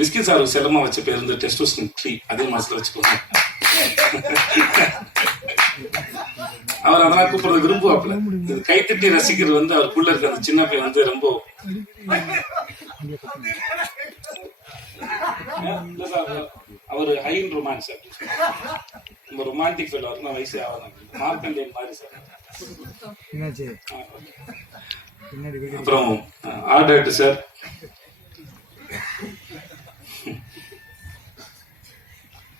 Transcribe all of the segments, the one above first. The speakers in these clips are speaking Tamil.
விஸ்கி சார் செல்லமா வச்ச பேர் வந்து டெஸ்டோஸ்டிரோன் 3, அதே மாசத்துல வச்சுக்கோங்க. அவர் அதெல்லாம் கூப்பிடுறது விரும்புவாப்புல. கைத்தட்டி ரசிக்கிறது வந்து அவருக்குள்ள இருக்க அந்த சின்ன பையன் வந்து ரொம்ப அவரு ஹை இன் ரொமான்ஸ், நம்ம ரொமான்டிக் ஃபீல் அவருக்கு வயசே ஆகலாம். மார்க்கண்டேன் மாதிரி சார். அப்புறம் ஆர்ட் டைரக்டர் சார்,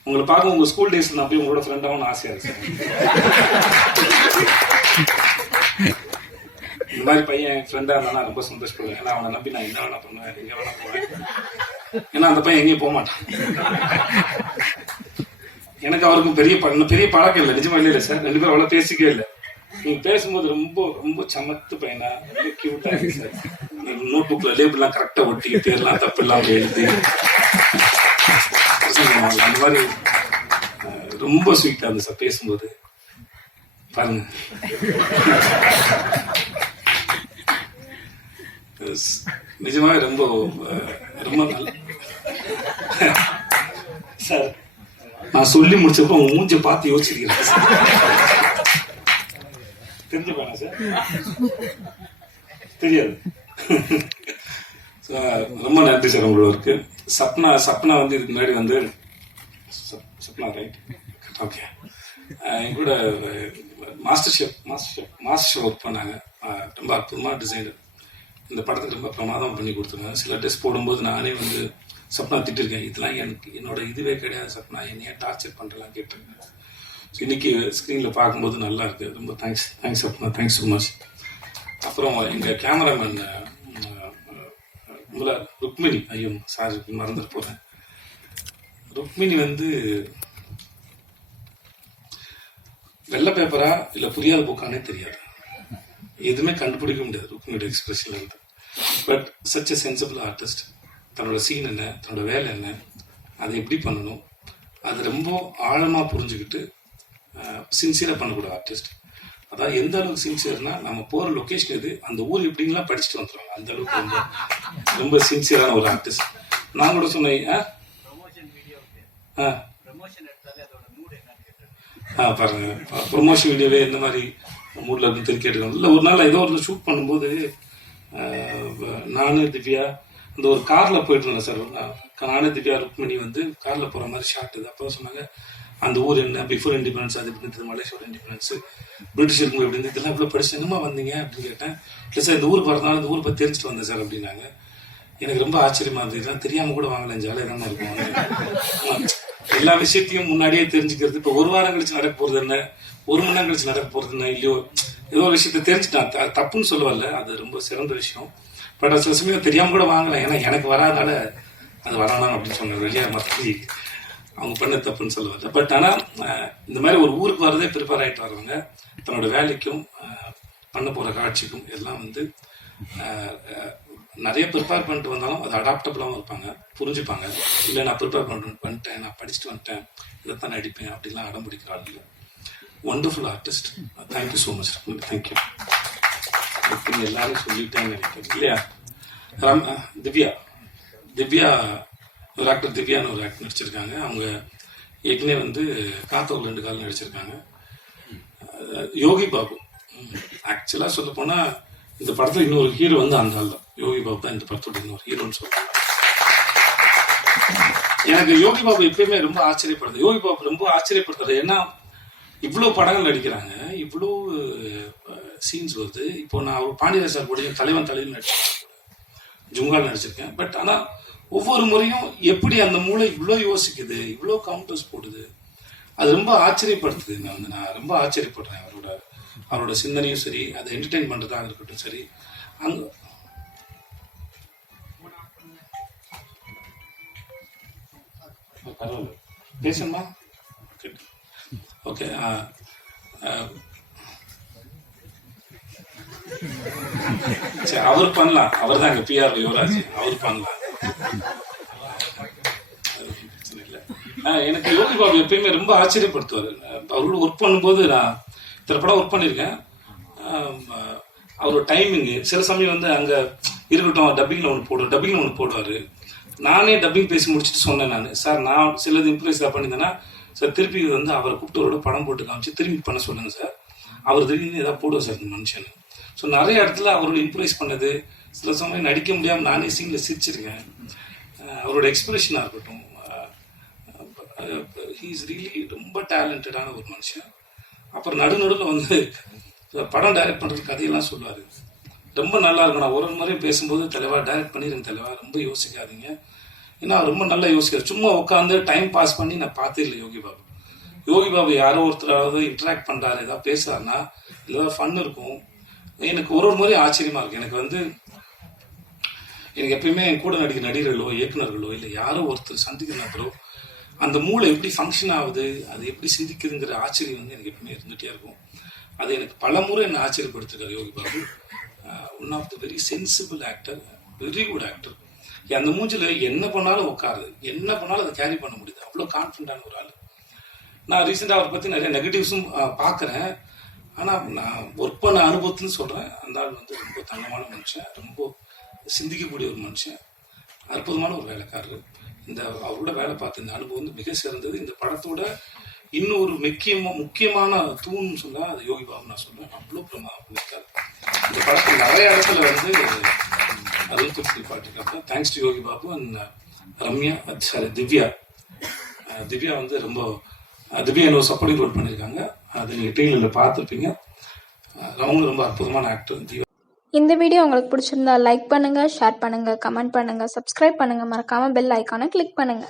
உங்களை பார்க்க உங்க ஸ்கூல் டேஸ்ல நான் போய் உங்களோட ஃப்ரெண்டாகவும் ஆசையா இருக்கு சார். இந்த மாதிரி பையன் ஃப்ரெண்டா இருந்தா ரொம்ப சந்தோஷப்படுவேன். ஏன்னா அவனை நம்பி நான் என்ன வேணா பண்ணுவேன், எங்க வேணா போவேன். ஏன்னா அந்த பையன் எங்கேயும் போக மாட்டான். எனக்கு அவருக்கும் பெரிய பழக்கம் இல்லை, நிஜமா இல்லை சார். 2 பேரும் அவ்வளவு பேசிக்கவே இல்லை. நீங்க பேசும்போது ரொம்ப ரொம்ப சமத்து பையனா, ரொம்ப கியூட்டா இருக்கு சார். நோட் புக்ல லேபிள்லாம் கரெக்டா ஒட்டி பேர்லாம் தப்பு இல்லாம எழுதி அந்த மாதிரி ரொம்ப ஸ்வீட்டா இருந்துச்சு சார் பேசும்போது. பாருங்க, நிஜமாவே ரொம்ப ரொம்ப நல்ல சார். நான் சொல்லி முடிச்சப்போ உங்க மூஞ்ச பார்த்து யோசிச்சிருக்கிறேன் சார். தெரிஞ்சுப்பாங்க சார், தெரியாது. ரொம்ப நன்றி சார் உங்களோட ஒர்க்கு. சப்னா வந்து இதுக்கு முன்னாடி வந்து சப்னா ரைட், ஓகே, என் கூட மாஸ்டர் ஷெஃப் ஒர்க் பண்ணாங்க. ரொம்ப அற்புதமாக டிசைனர். இந்த படத்துக்கு ரொம்ப பிரமாதம் பண்ணி கொடுத்துருங்க. சில ட்ரெஸ் போடும்போது நானே வந்து சப்னா திட்டிருக்கேன், இதெல்லாம் எனக்கு என்னோட இதுவே கிடையாது சப்னா, என்னைய டார்ச்சர் பண்ணுறலாம் கேட்டிருக்கேன். ஸோ இன்னைக்கு ஸ்க்ரீனில் பார்க்கும்போது நல்லா இருக்கு. ரொம்ப thanks Sapna, thanks so much. அப்புறம் எங்கள் கேமராமேன் ருக்மிணி, ஐயோ சார் மறந்துட்டு போகிறேன். ருக்மிணி வந்து வெள்ளை பேப்பரா இல்லை புரியாத புக்கானே தெரியாது, எதுவுமே கண்டுபிடிக்க முடியாது ருக்மிணியோட எக்ஸ்பிரஷன்ல இருந்து. But such a sensible artist. தன்னோட சீன் என்ன, தன்னோட வேலை என்ன, அதை எப்படி பண்ணணும், அது ரொம்ப ஆழமாக புரிஞ்சுக்கிட்டு சின்சியராக பண்ணக்கூடிய ஆர்டிஸ்ட். அதாவது எந்த அளவுக்கு சின்சியர்னா, நம்ம போகிற லொக்கேஷன் எது, அந்த ஊர் எப்படிங்கலாம் படிச்சுட்டு வந்துடுவாங்க. அந்த அளவுக்கு ரொம்ப ரொம்ப சின்சியரான ஒரு ஆர்டிஸ்ட். நான் கூட சொன்னேன், பாருங்க ப்ரொமோஷன் வீடியோவே எந்த மாதிரி மூட்ல இருந்து திருக்கி எடுக்கணும். இல்லை ஒரு நாள் ஏதோ ஒரு ஷூட் பண்ணும்போது நானு திவ்யா அந்த ஒரு காரில் போயிட்டு இருந்தேன் சார். நானு திவ்யா ருக்மிணி வந்து காரில் போகிற மாதிரி ஷார்ட் இது. அப்போ சொன்னாங்க அந்த ஊர் என்ன, பிஃபோர் இண்டிபெண்டன்ஸ், அது எப்படி இருந்தது, மலேசியோட இண்டிபெண்டன்ஸ், பிரிட்டிஷ் இருக்கும் எப்படி இருந்தது, இதெல்லாம் இவ்வளோ படிச்சு என்னமா வந்தீங்க அப்படின்னு கேட்டேன். இல்லை சார் இந்த ஊர் போகிறதுனால இந்த ஊர் பற்றி தெரிஞ்சுட்டு வந்தேன் சார் அப்படின்னாங்க. எனக்கு ரொம்ப ஆச்சரியமா இருந்தது. இதெல்லாம் தெரியாமல் கூட வாங்கலாம், ஜாலியாக தானே இருக்கும். எல்லா விஷயத்தையும் முன்னாடியே தெரிஞ்சுக்கிறது. இப்போ ஒரு வாரம் கழிச்சு நடக்க போகிறது என்ன, 1 மணி நேரம் கழிச்சு நடக்க போகிறது என்ன, இல்லையோ ஏதோ ஒரு விஷயத்த தெரிஞ்சுட்டான். தப்புன்னு சொல்ல வரல, அது ரொம்ப சிறந்த விஷயம். பட் அது சில சமயம் தெரியாமல் கூட வாங்கலாம். ஏன்னா எனக்கு வராதனால அது வரணும் அப்படின்னு சொன்னாங்க. வெளியே மற்றபடி அவங்க பண்ண தப்புன்னு சொல்ல வரல. பட் ஆனால் இந்த மாதிரி ஒரு ஊருக்கு வரதே ப்ரிப்பேர் ஆகிட்டு வரவங்க தன்னோட வேலைக்கும் பண்ண போகிற காட்சிக்கும் எல்லாம் வந்து நிறைய ப்ரிப்பேர் பண்ணிட்டு வந்தாலும் அது அடாப்டபுளாகவும் இருப்பாங்க, புரிஞ்சுப்பாங்க. இல்லை நான் ப்ரிப்பேர் பண்ணிட்டேன், நான் படிச்சுட்டு வந்துட்டேன், இதைத்தான் நடிப்பேன் அப்படிலாம் அடம் பிடிக்கிற ஆள் இல்லை. Wonderful artist. Thank you so much. Thank you. எல்லாரும் சொல்லிட்டேன்னு நினைக்கிறேன் இல்லையா. திவ்யா ஒரு ஆக்டர், திவ்யான்னு ஒரு ஆக்டர் நடிச்சிருக்காங்க. அவங்க ஏற்கனவே வந்து காத்தோல் 2 காலம் நடிச்சிருக்காங்க. யோகி பாபு ஆக்சுவலாக சொல்ல போனால் இந்த படத்தில் இன்னொரு ஹீரோ வந்து அந்த ஆள் தான். யோகி பாபு தான் இந்த படத்தோட இன்னொரு ஹீரோன்னு சொல்லுவாங்க. எனக்கு யோகி பாபு எப்பயுமே ரொம்ப ஆச்சரியப்படுது. யோகி பாபு ரொம்ப ஆச்சரியப்படுத்துறது ஏன்னா இவ்வளோ படங்கள் நடிக்கிறாங்க, இவ்வளோ சீன்ஸ் வருது. இப்போ நான் ஒரு பாண்டியராஜ் சார் கூட தலைவன் நடிச்சிருக்கேன், ஜுங்கால் நடிச்சிருக்கேன். பட் ஆனால் ஒவ்வொரு முறையும் எப்படி அந்த மூளை இவ்வளோ யோசிக்குது, இவ்வளோ கவுண்டர்ஸ் போடுது, அது ரொம்ப ஆச்சரியப்படுத்துது. நான் ரொம்ப ஆச்சரியப்படுறேன். அவரோட சிந்தனையும் சரி, அதை என்டர்டெயின் பண்ணுறதாக இருக்கட்டும் சரி. அங்கே பரவாயில்ல பேசணுமா? ஓகே. சரி, அவர் பண்ணலாம். அவர் தான் எங்க பிஆர் யுவராஜ், அவர் பண்ணலாம். எனக்கு யோகி பாபு எப்பயுமே ரொம்ப ஆச்சரியப்படுத்துவார். அவரோட ஒர்க் பண்ணும்போது நான் இத்தனை படம் ஒர்க் பண்ணியிருக்கேன். அவரோட டைமிங்கு சில சமயம் வந்து அங்கே இருக்கட்டும், டப்பிங்கில் ஒன்று போடுவார். நானே டப்பிங் பேசி முடிச்சுட்டு சொன்னேன் நான், சார் நான் சிலது இம்ப்ரூவைஸ் பண்ணியிருந்தேன்னா சார் திருப்பி வந்து அவரை கூப்பிட்டு படம் போட்டு காமிச்சு திரும்பி பண்ண சொல்லுங்கள் சார், அவர் திடீர்னு ஏதாவது போடுவார் சார் இந்த மனுஷன். ஸோ நிறைய இடத்துல அவரோட இம்ப்ரூவைஸ் பண்ணது, சில சமயம் நடிக்க முடியாமல் நானே சீனில் சிரிச்சிருக்கேன். அவரோட எக்ஸ்பிரஷனாக இருக்கட்டும், ஹீ இஸ் ரியலி ரொம்ப டேலண்டடான ஒரு மனுஷன். அப்புறம் நடுநடுவில் வந்து படம் டைரக்ட் பண்ணுறது கதையெல்லாம் சொல்லுவார், ரொம்ப நல்லா இருக்கும். நான் ஒரு முறையும் பேசும்போது தலைவா டைரக்ட் பண்ணிடுங்க தலைவா, ரொம்ப யோசிக்காதீங்க. ஏன்னா ரொம்ப நல்லா யோசிக்காது, சும்மா உட்காந்து டைம் பாஸ் பண்ணி நான் பார்த்தே இல்லை யோகி பாபு. யோகி பாபு யாரோ ஒருத்தராவது இன்ட்ராக்ட் பண்ணுறாரு, ஏதாவது பேசுறாருன்னா ஏதாவது ஃபன் இருக்கும். எனக்கு ஒரு முறையும் ஆச்சரியமா இருக்கு. எனக்கு எப்பயுமே என் கூட நடிக்கிற நடிகர்களோ இயக்குநர்களோ இல்லை யாரோ ஒருத்தர் சந்திக்கிற நபரோ அந்த மூளை எப்படி ஃபங்க்ஷன் ஆகுது, அது எப்படி சிந்திக்குதுங்கிற ஆச்சரியம் வந்து எனக்கு எப்பவுமே இருந்துகிட்டே இருக்கும். அது எனக்கு பல முறை என்ன ஆச்சரியப்படுத்திருக்காரு Yogi Babu. One of the very sensible actor, very good actor. அந்த மூஞ்சில் என்ன பண்ணாலும் உட்காருது, என்ன பண்ணாலும் அதை கேரி பண்ண முடியுது, அவ்வளோ கான்ஃபிடண்டான ஒரு ஆள். நான் ரீசெண்டாக அவரை பற்றி நிறைய நெகட்டிவ்ஸும் பார்க்குறேன். ஆனால் நான் ஒர்க் பண்ண அனுபவத்துன்னு சொல்கிறேன், அந்த ஆள் வந்து ரொம்ப தங்கமான மனுஷன், ரொம்ப சிந்திக்கக்கூடிய ஒரு மனுஷன், அற்புதமான ஒரு வேலைக்காரர். அவரோட வேலை பார்த்த இந்த அனுபவம் வந்து மிக சிறந்தது. இந்த படத்தோட இன்னொரு முக்கியமான தூண்னு சொன்னால் அது யோகி பாபு நான் சொல்கிறேன். அவ்வளோ பிரமாதம் பண்ணியிருக்காரு. இந்த படத்தில் நிறைய இடத்துல வந்து அருள் பாட்டுருக்காங்க. Thanks to Yogi Babu and Ramya, Divya வந்து ரொம்ப திவ்யா என்ன சப்போர்ட்டிங் ரோல் பண்ணியிருக்காங்க. அது நீங்கள் டிவியில் பார்த்துருப்பீங்க. அவங்க ரொம்ப அற்புதமான ஆக்டர் திவ்யா. இந்த வீடியோ உங்களுக்கு பிடிச்சிருந்தா லைக் பண்ணுங்க, ஷேர் பண்ணுங்க, கமெண்ட் பண்ணுங்க, சப்ஸ்கிரைப் பண்ணுங்க, மறக்காம பெல் ஐக்கானை கிளிக் பண்ணுங்க.